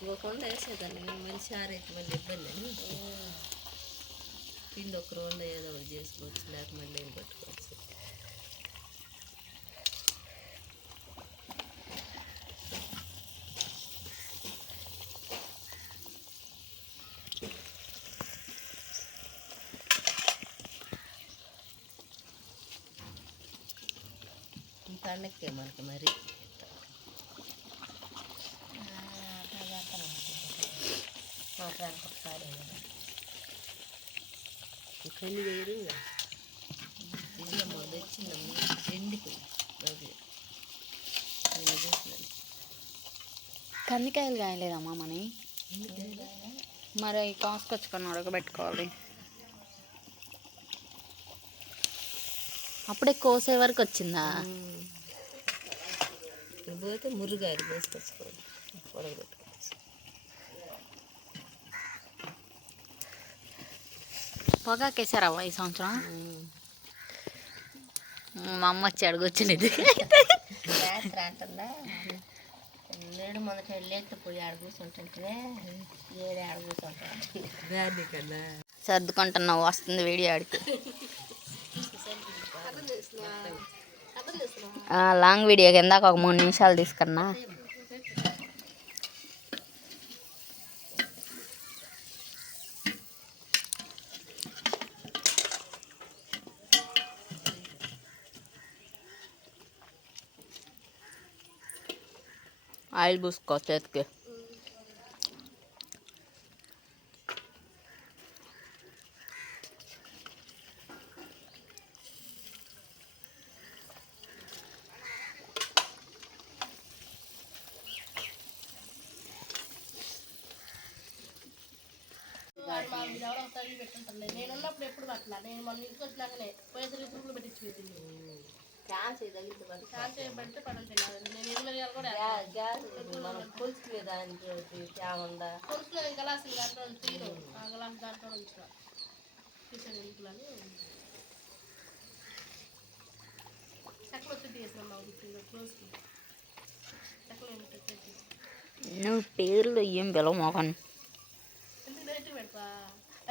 ఇంకో కొండ వేసేదాన్ని కానీ మనిషి ఆరైతే మళ్ళీ ఇబ్బంది అని పిండి ఒక రెండు ఏదో ఒకటి చేసుకోవచ్చు లేక మళ్ళీ ఏం పట్టుకోవచ్చు ఈ పండక్కే మనకి మరి సంవత్సరానికి ఒకసారి పెళ్ళి వేరు ఇల్లు మొదలు వచ్చిందమ్మ కందికాయలు కాయలేదమ్మా మని? మరి కాసుకొచ్చుకొని ఉడకబెట్టుకోవాలి. అప్పుడే కోసే వరకు వచ్చిందా? పోతే మురుగాయలు కోసుకొచ్చుకోవాలి ఉడకబెట్టుకోవచ్చు పొగాకేసారవ్వ ఈ సంవత్సరం? మా అమ్మ వచ్చి అంటుందా? లేడు మొదట లేట్ పోయి ఏడే దాన్ని కన్నా సర్దుకుంటున్నావు వస్తుంది వీడియో ఆడికి. లాంగ్ వీడియో కిందాక ఒక మూడు నిమిషాలు తీసుకున్నా. ఆయిల్ పూసుకో చేతికి నేనున్నప్పుడు ఎప్పుడు పట్ల నేను మన ఇంటికి వచ్చినాకనే పోయేసరికి గ్రూపులు పెట్టించి పెట్టింది ఛాన్స్ తగిలితే పడి ఛాన్స్ చేయబడితే పడని తినాలి నేను ఇరవై వేలు కూడా గ్యాస్ మనం కొలుచుకునే దానికి తేమందా కొనుక్కులో ఇంకా గ్లాస్ దాంట్లో తీరు గ్లాస్ దాంట్లో కిచెన్ ఇంట్లోని చెక్కలు వచ్చి తీసాం మా ఊరికి క్లోజ్కి చెక్కలు పెట్టి నువ్వు పేర్లు ఏం పిలవ మోకన్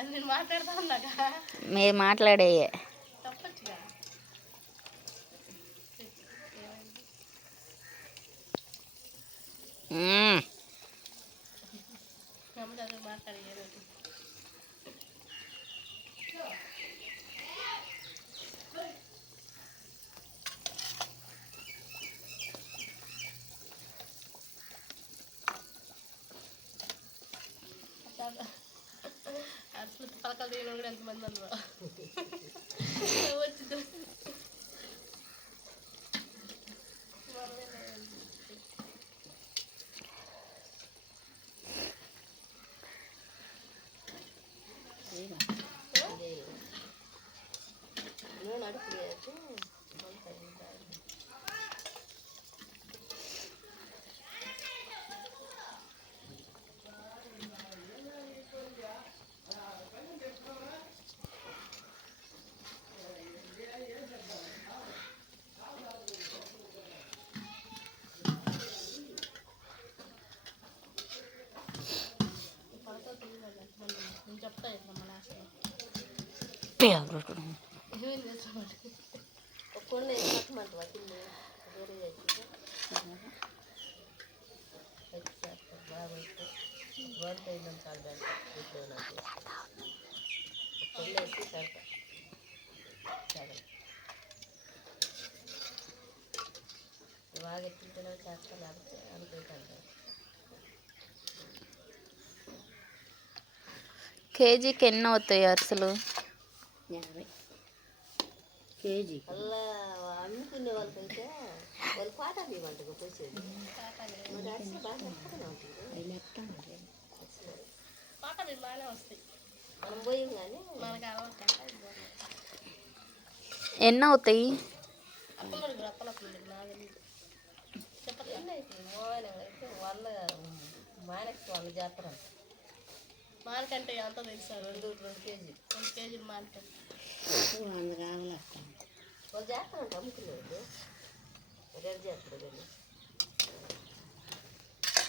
నేను మాట్లాడుతా మీరు మాట్లాడే మ్మ్. అమ్మ దగ్గర మాట్లాడి ఏదో ఒకటి. అసలు పలకలు తీయడం కూడా ఎంతమంది అందులో వచ్చింది నేను అడుపు వేసి పలకలు తీయడం ఎంతమంది నేను చెప్తా ఇట్లా లాస్ట్ పేర్లు ఏమేం చేస్తామంటే ఒక కొన్ని కట్టమంట వాటిని వేరే చేసి బాగుంటే వంట అయిన కాదంట ఇప్పుడు నాకు ఒక కొన్ని వేసి కడతా సరే బాగా ఎత్తుంటేనే చేస్తా లేకపోతే అనుకుంటాను కేజీకి ఎన్ని అవుతాయి అసలు యాభై. కేజీ. అలా అమ్ముకునే వాళ్ళకైతే వాళ్ళు మెత్తగానే ఉంటుంది. పాట మీరు బాగానే వస్తాయి. మనం పోయాం కానీ మనకి అలవాటు. ఎన్ని అవుతాయి అప్పలు కూడా అప్పలు అప్పలు నాకు మానకంటే ఎంత తెలుసా? రెండు రెండు రెండు కేజీ. రెండు కేజీలు మానకంటే వంద కావాలి వాళ్ళు చేస్తారంట అమ్ముకునేది. రెడీ వెళ్ళి.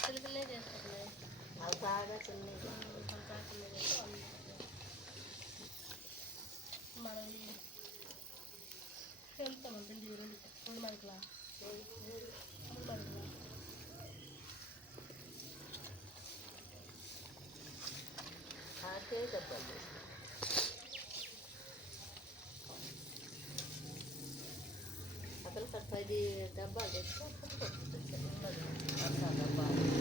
చిన్న చిన్నవి చేస్తారు. అవి బాగా చిన్నవి మనం వెళ్తాం పిండి రెండు మూడు మరికలా మూడు మరికలా అసలు సార్ పది డబ్బాలు తెచ్చి ఉన్నది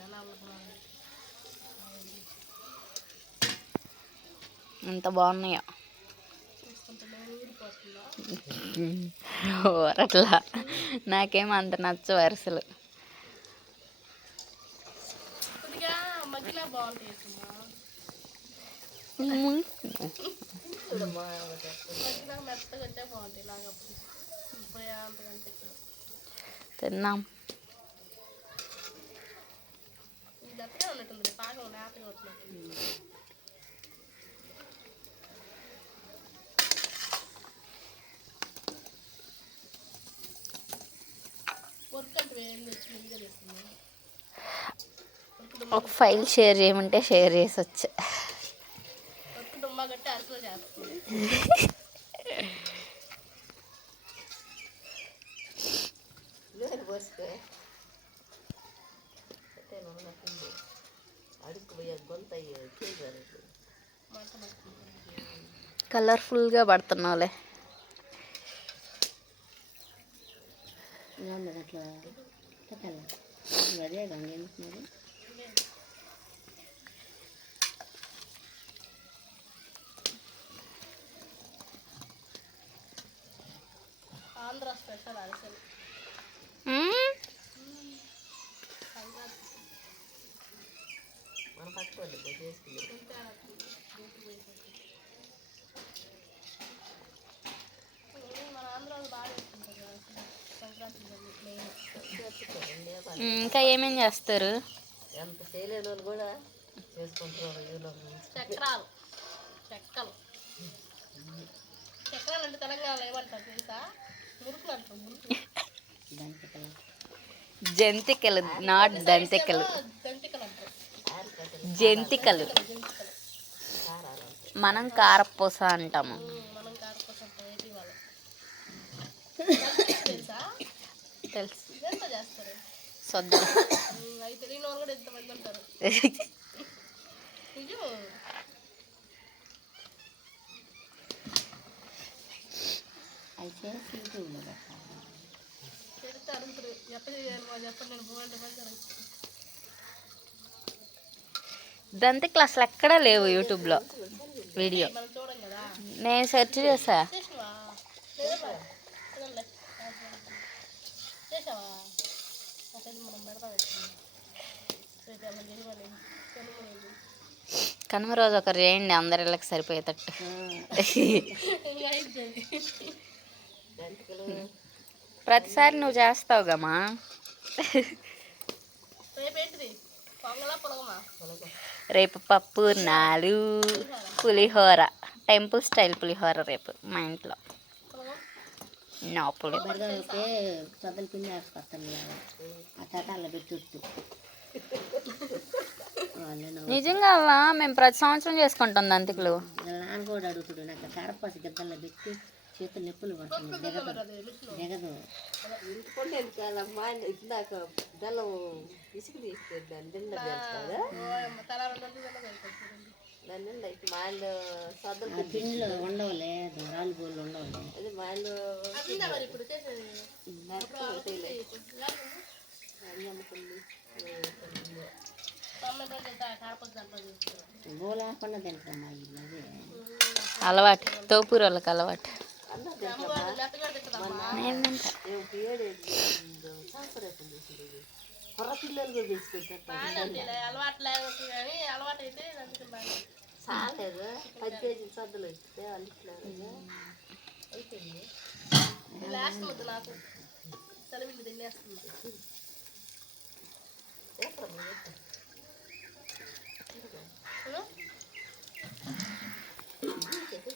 అలా అనుకున్నాను ఎంత బాగున్నాయో. అట్లా నాకేం అంత నచ్చ వరుసలు. తిన్నాం. ఉన్నట్టుంది. పాకం లేతగా వచ్చినట్టు వర్క్ అంటే ఏం తెచ్చి ముందుగా తెస్తుంది వర్క్ డుమ్మా ఒక ఫైల్ షేర్ చేయమంటే షేర్ చేసి వచ్చా కలర్ఫుల్గా పడుతున్నాలే కట్టి అరసలో చేస్తుంది నూనె పోసుకో అంటే నూనె పిండి అడుక్కు పోయే గొంత కేజీ మంట మగ్గుతుంది కలర్ఫుల్గా పడుతున్నావులే అట్లా పెట్టాలి అదే కానీ ఏమంటున్నారు ఆంధ్ర స్పెషల్ అరిసెలు మ్మ్. సంక్రాంతి మన పట్టుకోండి పోయి చేసుకుంది ఉంటే నాకు గుర్తు పోయేసరికి. ఏ, మన ఆంధ్రాలో బాగా చేసుకుంటారు కదా అసలు. సంక్రాంతి మెయిన్ చేసుకోండి మ్మ్, ఇంకా ఏమేం చేస్తారు? ఎంత చేయలేని వాళ్ళు కూడా చేసుకుంటారు యూలో చక్రాలు. చెక్కలు. చక్రాలు అంటే తెలంగాణలో ఏమంటారు తెలుసా? మురుకులు అంటారు మురుకులు. జంతికలు నాట్ దంతికలు. జంతికలు. మనం కారపూస అంటాము. తెలుసా? సొద్ద దంతికలు అసలు ఎక్కడా లేవు యూట్యూబ్లో. వీడియో. నేను సెర్చ్ చేసా. కనుమ రోజు ఒకరు చేయండి అందరి ఇళ్ళకి సరిపోయేటట్టు. ప్రతిసారి నువ్వు చేస్తావు గమ్మా రేపు పప్పు నాలు పులిహోర టెంపుల్ స్టైల్ పులిహోర రేపు మా ఇంట్లో. నా పులిహోర బరదలకి పిండి వేసుకొస్తాను ఆ చటాల్లో పెట్టి నిజంగా అవ్వా? మేము ప్రతి సంవత్సరం చేసుకుంటాం దంతికలు. నాన్న కూడా అడుగుతుడు నాకు కడప గిద్దల్లో పెట్టి చేతులు నొప్పులు పడుతుంది దిగదు పిండిలో ఉండవులే రాళ్ళు బోళ్ళు ఉండవులే. అలవాటు తోపూరు వాళ్ళకి అలవాటు అమ్మగారు మెత్తగా తింటుందమ్మా నేను తింటా ఏడేది సంవత్సరం చేసింది కొర్ర పిల్లలు కూడా తీసుకొచ్చారు బాగా అంటే అలవాటు లేకపోతే కానీ అలవాటు అయితే అందుకని బాగా చాలేదు పది కేజీలు సద్దులు వస్తే వాళ్ళు ఇట్లా అయిపోయింది లాస్ట్ వద్దు నాకు చలివిల్లు తినేస్తుంది ఎక్కడ మీరు? నాకు అడుగులు గీకి పెడుతున్నా అక్క కూతురని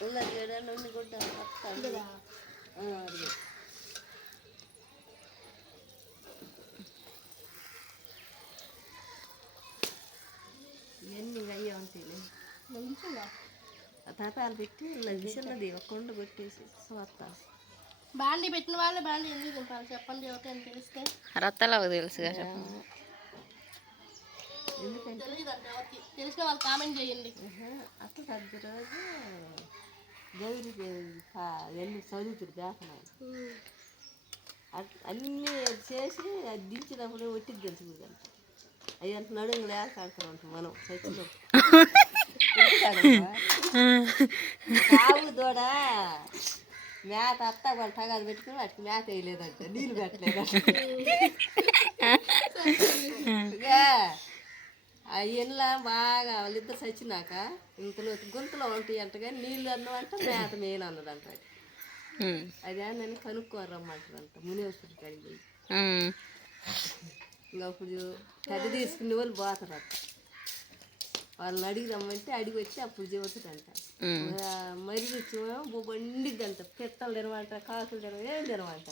ఉన్నది ఏడా నుండి గుడ్డ వస్తాను అది. ఇవన్నీ ఇంకా అయ్యే ఉంటాయి మంచిగా? తాపాలు పెట్టి ఒక కొండ కొట్టేసి వస్తాను బాండి పెట్టిన వాళ్ళే బాండి ఎందుకు తింటారు? చెప్పండి ఎవరికి అని తెలిస్తే. రత్తలకు తెలుసుగా చెప్పండి తెలియదంటే ఎవరికి. తెలిసిన వాళ్ళు కామెంట్ చేయండి. అసలు పెద్ద రోజు గౌరీ ఎన్ని చదువుతురు బేకనాయి అన్నీ చేసి అది దించినప్పుడు ఒట్టికి తెలుసుకుందంట అవి అంత నడుము లేకాడుతూ ఉంటాం మనం చచ్చినప్పుడు కావు దూడ మేత అత్త వాళ్ళు తగాదు పెట్టుకుని వాటికి మేత వేయలేదంట నీళ్ళు పెట్టలేదంట ఆ ఇంట్లో బాగా వాళ్ళిద్దరు చచ్చినాక ఇంతలో గొంతులో ఉంటాయి అంట కానీ నీళ్ళు అన్నం అంటే మేత మేలు అన్నదంట అది. అదే నేను కనుక్కోరమ్మంటారంట మునివేశ్వరి కాడికి పోయి ఉమ్. ఇంకా అప్పుడు పెద్ద తీసుకునే వాళ్ళు పోతారట వాళ్ళని అడిగి రమ్మంటే అడిగి వచ్చి అప్పుడు చెబుతాడంట ఉమ్. మరి రుచి బండిద్దంట పిత్తలు తినమంట కాకులు తినమంట ఏం తినమంట.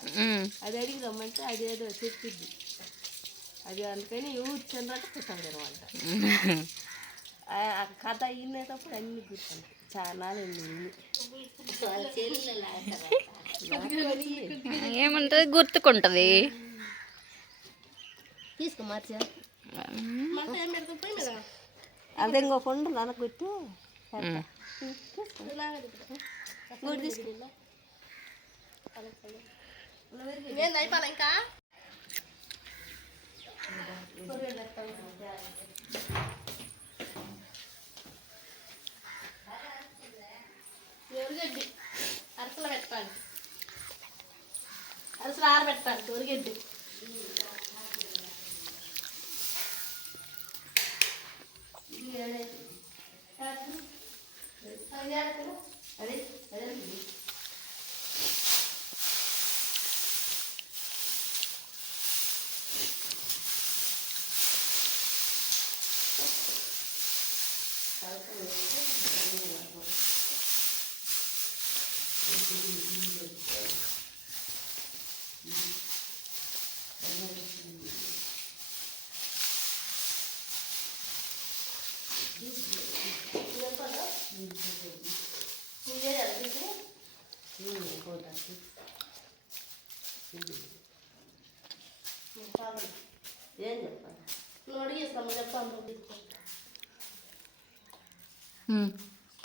అది అడిగి రమ్మంటే అదేదో చెప్పిద్ది అది అందుకని తినరంట పిత్తలు తినమంట ఆ ఆ కథ వినేటప్పుడు అన్ని గుర్తుంటాయి. చాలా ఏముంటుంది? గుర్తుకుంటుంది. తీసుకో మార్చా. అదే ఇంకో పండు ననకొట్టి ఉమ్. ఇవేంది అయిపోలే ఇంకా? అరసలు పెట్టాలి అరసలు ఆరబెట్టాలి ఎవరిగడ్డి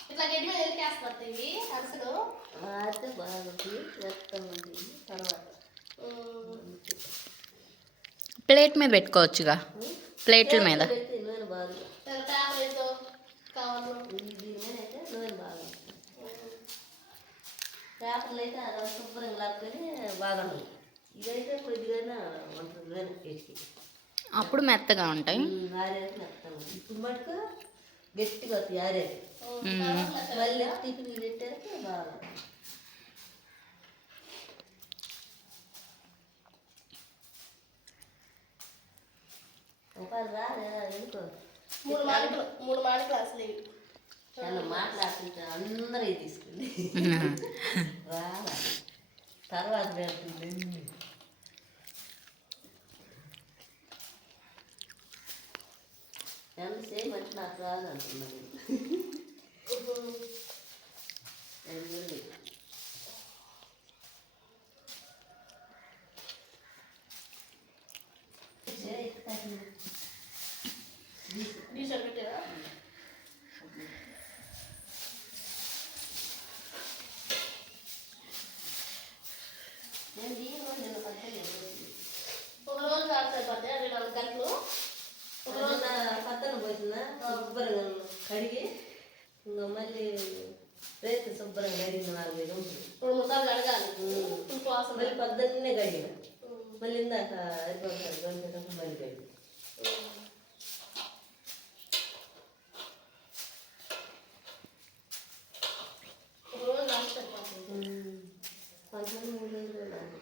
ఇట్లా గడ్డి మీద ఎందుకు వేస్తారు ఇవి అరసలు. అయితే బాగుంది. తర్వాత ప్లేట్ మీద పెట్టుకోవచ్చుగా. ప్లేట్ల మీద. నూనె అయితే నూనె బాగా పేపర్లు అయితే అలా శుభ్రంగా లాక్కొని బాగా ఉంటుంది ఇదైతే కొద్దిగానే ఉంటుంది అప్పుడు మెత్తగా ఉంటాయి. ఇప్పుడు మటుకు గట్టిగా ఉమ్. మళ్ళీ టిఫిన్ బాగా. ఎందుకో? మూడు మూడు ఇవి నన్ను మాట్లాడుతుంటే అందరూ తీసుకుంది. తర్వాత పెడుతుంది చేయమంటే నాకు రాదు అంటున్నాను నీ సగటేదా అమ్మని మూడు రోజులు ఉన్నాను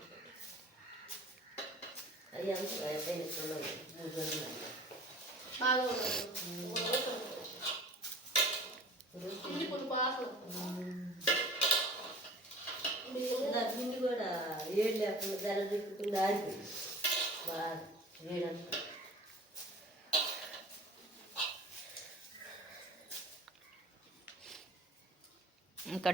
అవి అంత అయిపోయిన ఇప్పుడు మూడు రోజులు బాగా పిండి కూడా ఏడు లేకుండా ధర తిప్పుకుంది ఆగిపోయింది బాగా వేడంతా ఇంకా